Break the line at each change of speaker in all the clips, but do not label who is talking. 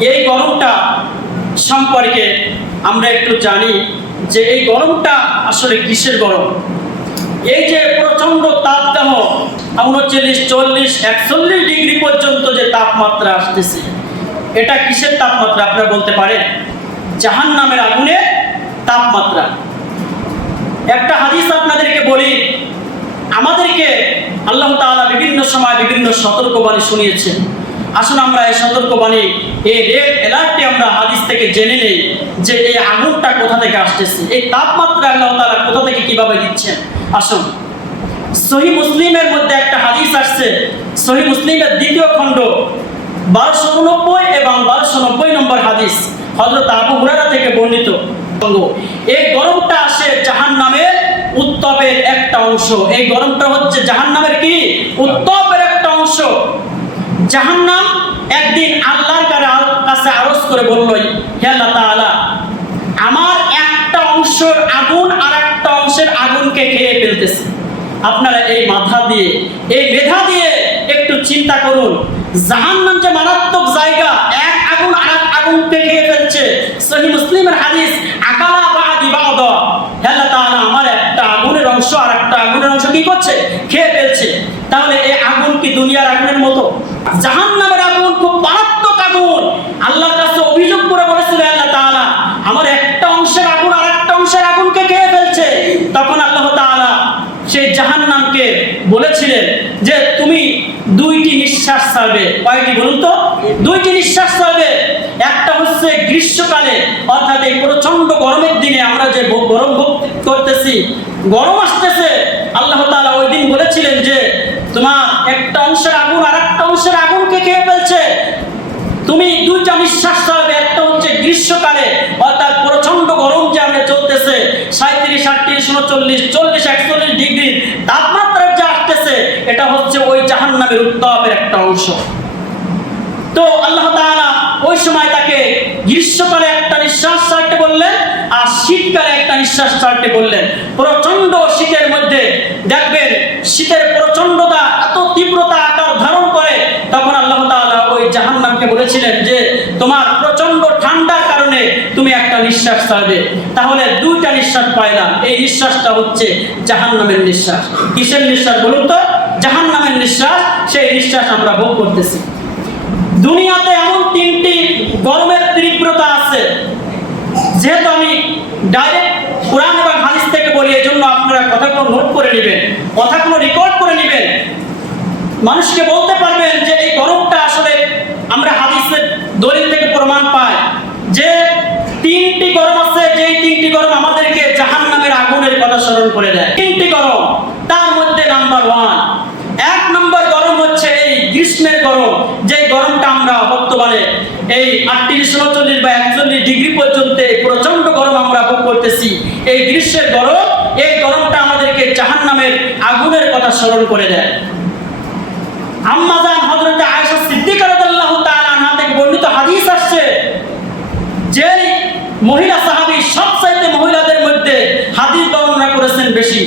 এই গরমটা সম্পর্কে আমরা একটু জানি যে এই গরমটা আসলে কিসের গরম? এই যে প্রচণ্ড তাপদাহ, উনচল্লিশ, চল্লিশ, একচল্লিশ ডিগ্রি পর্যন্ত যে তাপমাত্রা আসতেছে, এটা কিসের তাপমাত্রা আপনারা বলতে পারেন? জাহান নামের আগুনের তাপমাত্রা। একটা হাদিস আপনাদেরকে বলি, আমাদেরকে আল্লাহ তাআলা বিভিন্ন সময় বিভিন্ন সতর্কবাণী শুনিয়েছেন। আসুন আমরা এই সতর্কবাণী, এই রেড অ্যালার্টটি আমরা হাদিস থেকে জেনে নেই যে এই আগুনটা কোথা থেকে আসতেছে, এই তাপমাত্রা আল্লাহ তাআলা কোথা থেকে কীভাবে দিচ্ছেন? আসুন। সহি মুসলিমের মধ্যে একটা হাদিস আসছে, সহি মুসলিমের দ্বিতীয় খণ্ড, বারোশো উনব্বই এবং বারোশো নব্বই নম্বর হাদিস হজরত আবু হুরারা থেকে বর্ণিত। এই গরমটা আসে জাহান নামের উত্তপের একটা অংশ। এই গরমটা হচ্ছে জাহান নামের কি? অংশ জাহান্নাম একদিন আল্লাহর কাছে আরজ করে বলল, হে আল্লাহ তাআলা, আমার একটা অংশের আগুন আর একটা অংশের আগুনকে খেয়ে ফেলতেছে। আপনারা এই মাথা দিয়ে, এই মেধা দিয়ে একটু চিন্তা করুন। জাহান্নাম যে মারাত্মক জায়গা, এক আগুন আর এক আগুনকে খেয়ে ফেলছে। সহি মুসলিমের হাদিস, আকালা বাদি বাদ হে আল্লাহ তাআলা, আমার একটা আগুনের অংশ আর একটা আগুনের অংশ কি করছে? খেয়ে ফেলছে। তাহলে এই আগুন কি দুনিয়ার আগুনের মতো? জাহান্নামের আগুন খুব মারাত্মক আগুন। আল্লাহর কাছে অভিযোগ করে বলেছিল আল্লাহ তাআলা, আমার একটা অংশের আগুন আর একটা অংশের আগুনকে খেয়ে ফেলছে? তখন আল্লাহ তাআলা সেই জাহান্নামকে বলেছিলেন যে, তুমি দুইটি নিঃশ্বাস ছাড়বে। কয়টি বলুন তো? দুইটি নিঃশ্বাস ছাড়বে। একটা হচ্ছে গ্রীষ্মকালে, অর্থাৎ এই প্রচণ্ড গরমের দিনে আমরা যে গরম ভোগ করতেছি, গরম আসতেছে। আল্লাহ তাআলা ওই দিন বলেছিলেন যে তোমার একটা অংশের আগুন আর একটা অংশের আগুনকে খেয়ে ফেলছে। তুমি দুইটা নিঃশ্বাস ছাড়বে, একটা হচ্ছে গ্রীষ্মকালে, অর্থাৎ প্রচণ্ড গরম যে আমরা চলতেছে সাঁত্রিশ আটত্রিশ, উনচল্লিশ, চল্লিশ, একচল্লিশ ডিগ্রি তাপমাত্রা যে আসতেছে, এটা হচ্ছে ওই জাহান্নামের উত্তাপের একটা অংশ। তো আল্লাহ তাআলা ওই সময় তাকে গ্রীষ্মকালে একটা নিঃশ্বাস ছাড়তে বললেন, আর শীতকালে একটা নিঃশ্বাস ছাড়তে বললেন। প্রচণ্ড শীতের মধ্যে দেখবেন, শীতের প্রচন্ডতা এত তীব্রতা আকার ধারণ করে তখন আল্লাহ তাআলা ওই জাহান্নামকে বলেছিলেন যে তোমার প্রচণ্ড ঠান্ডার কারণে তুমি একটা নিঃশ্বাস ছাড়বে, তাহলে দুইটা নিঃশ্বাস পাইলাম। এই নিঃশ্বাসটা হচ্ছে জাহান্নামের নিঃশ্বাস। কিসের নিঃশ্বাস বলুন তো? জাহান্নামের নিঃশ্বাস, সেই নিঃশ্বাস আমরা ভোগ করতেছি। দুনিয়াতে এমন তিনটি গরমের তীব্রতা আছে, যেহেতু আমি ডাইরেক্ট কোরআন এবং হাদিস থেকে বলি এই জন্য আপনারা কথাগুলো নোট করে নেবেন, কথাগুলো রেকর্ড করে নেবেন। মানুষকে বলতে পারবেন যে এই গরমটা আসলে আমরা হাদিসের দলিল স্মরণ করে দেয় তিনটি গরম, তার মধ্যে নাম্বার ওয়ান এক নম্বর গরম হচ্ছে এই গ্রীষ্মের গরম যে গরমটা আমরা বর্তমানে এই আটত্রিশ, উনচল্লিশ বা একচল্লিশ ডিগ্রি পর্যন্ত প্রচণ্ড গরম আমরা ভোগ করতেছি। এই গ্রীষ্মের গরম, এই গরমটা আমাদেরকে জাহান্নামের আগুনের কথা স্মরণ করে দেয় আম্মাজান হযরত আয়েশা সিদ্দিকা রাদিয়াল্লাহু তাআলা আনহা থেকে বর্ণিত হাদিস আসছে যে মহিলা সাহাবী সবচাইতে মহিলাদের মধ্যে হাদিস বর্ণনা করেছেন বেশি।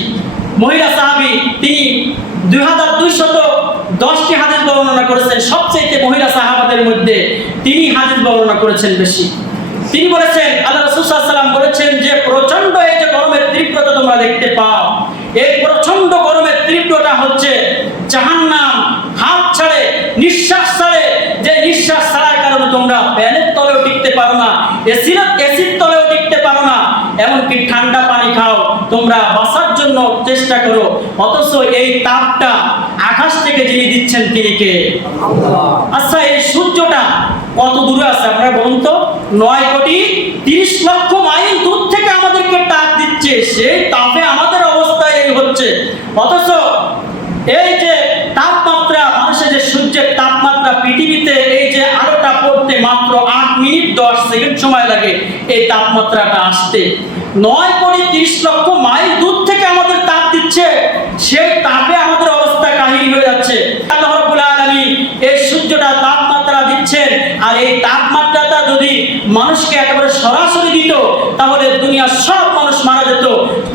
মহিলা সাহাবী, তিনি দুই হাজার দুইশত দশটি হাদিস বর্ণনা করেছেন। সবচাইতে মহিলা সাহাবাদের মধ্যে তিনি হাদিস বর্ণনা করেছেন বেশি। তিনি বলেছেন, আল্লাহ রাসূল সাল্লাল্লাহু বলেছেন যে প্রচণ্ড এই যে গরমের তীব্রতা তোমরা দেখতে পাও। এই প্রচণ্ড গরমের তীব্রতা হচ্ছে জাহান্নাম, হাত ছাড়ে, নিঃশ্বাস ছাড়ে। যে নিঃশ্বাস ছাড়ার কারণে তোমরা ফ্যানের তলেও টিকতে পারো না, এসির এসির তলেও টিকতে পারো না। এমনকি ঠান্ডা পানি খাও তোমরা বাঁচার জন্য চেষ্টা করো অথচ এই তাপটা আকাশ থেকে যিনি দিচ্ছেন তিনি কে? আচ্ছা এই সূর্যটা কত দূরে আছে আপনারা বলুন তো? নয় কোটি তিরিশ লক্ষ মাইল দূর থেকে আমাদেরকে তাপ দিচ্ছে সেই তাপে আমাদের অবস্থা এই হচ্ছে। অথচ এই যে তাপমাত্রা মানুষের যে সূর্যের তাপমাত্রা পৃথিবীতে এই যে আলোটা পড়তে মাত্র আট মিনিট দশ সেকেন্ড সময় লাগে এই তাপমাত্রাটা আসতে। নয় কোটি তিরিশ লক্ষ মাইল দূর থেকে আমাদের তাপ দিচ্ছে। সেই তাপে আমাদের অবস্থা কাহিনী হয়ে যাচ্ছে। এই সূর্যটা তাপমাত্রা দিচ্ছেন। আর এই তাপমাত্রাটা যদি মানুষকে একেবারে সরাসরি দিত তাহলে দুনিয়ার সব মানুষ মারা যেত।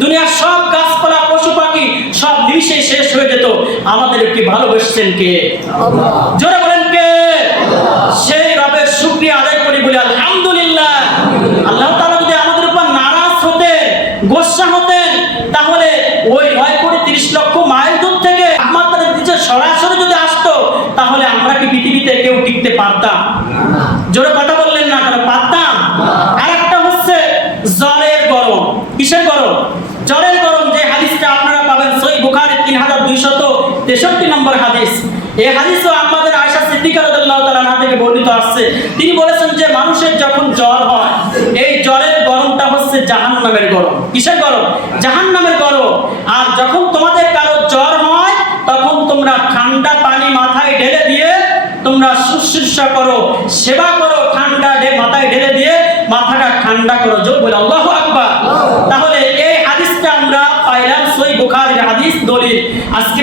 দুনিয়ার সব গাছপালা পশু পাখি সব নিমিশে শেষ হয়ে যেত। আমাদের কি ভালোবেসছেন কে? জোরে বলেন কে? সেই রবের শুকরিয়া আদায় করি বলি আলহামদুলিল্লাহ। আল্লাহ তাআলা যদি আমাদের উপর নারাজ হতেন গোসা হতেন তাহলে ওই নয় কোটি তিরিশ লক্ষ মাইল দূর থেকে আমাদের দিকে সরাসরি যদি আসতো তাহলে আমরা কি পৃথিবীতে কেউ টিকতে জোরে কথা বললেন না হচ্ছে জ্বরের গরম। কিসের গরম? জ্বরের গরম যে হাদিসটা আপনারা পাবেন সই তিন হাজার তেষট্টি নম্বর হাদিস। এই আমাদের আয়সা থেকে বর্ণিত আসছে। তিনি বলেছেন যে মানুষের যখন জ্বর হয়, এই জ্বরের গরমটা হচ্ছে গরম। কিসের গরম? জাহান্নামের গরম। আর যখন তোমাদের কারও জ্বর হয়, তখন তোমরা ঠান্ডা পানি মাথায় ঢেলে দিয়ে তোমরা শুশ্রূষা করো, সেবা করো, ঠান্ডা মাথায় ঢেলে দিয়ে মাথাটা ঠান্ডা করো। জোর বলে আল্লাহু আকবার। তাহলে এই হাদিসটা আমরা পাইলাম সই বুখারীর হাদিস দলিল। আজকে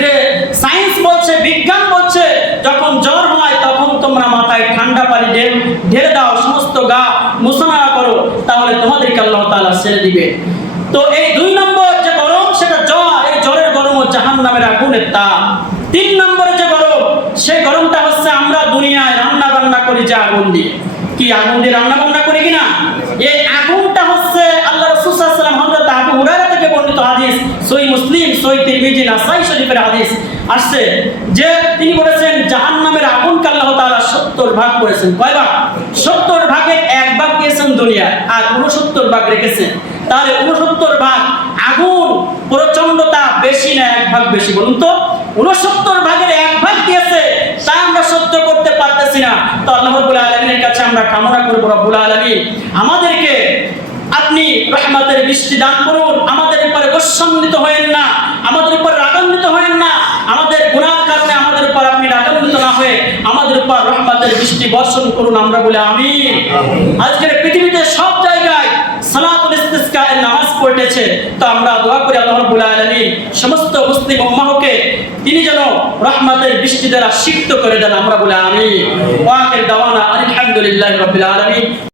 সায়েন্স বলছে, বিজ্ঞান বলছে, যখন জ্বর হয় তখন তোমরা মাথায় ঠান্ডা পানি ঢেলে দাও, সমস্ত গা মুসনারা করো, তাহলে তোমাদেরকে আল্লাহ তাআলা ছেড়ে দিবে। তো এই দুই নম্বর যে গরম, সেটা জ্বর। এই জ্বরের গরম ও জাহান নামের আগুনের তাপ। আগুন দিয়ে। কি আগুন দিয়ে রান্না বান্না করি কিনা? এই আগুনটা হচ্ছে আল্লাহ আবু থেকে বর্ণিত মুসলিম তিরমিজি শরীফের আসছে যে তিনি বলেছেন, জাহান্নামের আগুনকে আল্লাহ তাআলা 70 ভাগ করেছেন। কয় ভাগ? 70 ভাগের এক ভাগ দুনিয়ায় আর 69 ভাগ রেখেছেন। তাহলে 69 ভাগ আগুন প্রচন্ডতা বেশি না এক ভাগ বেশি, বলুন তো? 69 ভাগের এক ভাগ দিয়েছে তা আমরা সহ্য করতে পারতেছি না তো আল্লাহ রাব্বুল আলামিনের কাছে আমরা কামনা করব রব্বুল আলামিন। আমাদেরকে আপনি রহমতের বৃষ্টি দান করুন আমাদের উপরে গোস্বান্বিত হয়েন না আমাদের উপর রাগান্বিত হয়েন না আমাদের গুণার কারণে আমাদের উপর আপনি রাগান্বিত না হয়ে আমাদের উপর রহমতের বৃষ্টি বর্ষণ করুন আমরা বলে আমি আজকের পৃথিবীতে সব জায়গায় সালাতুল ইস্তিসকা এর নামাজ পড়তেছে তো আমরা দোয়া করি আল্লাহ রাব্বুল আলামিন সমস্ত মুসলিম উম্মাহকে তিনি যেন রহমতের বৃষ্টি দ্বারা সিক্ত করে দেন আমরা বলে আমি ওয়াকির দাওয়ানা আলহামদুলিল্লাহি রাব্বিল আলামিন।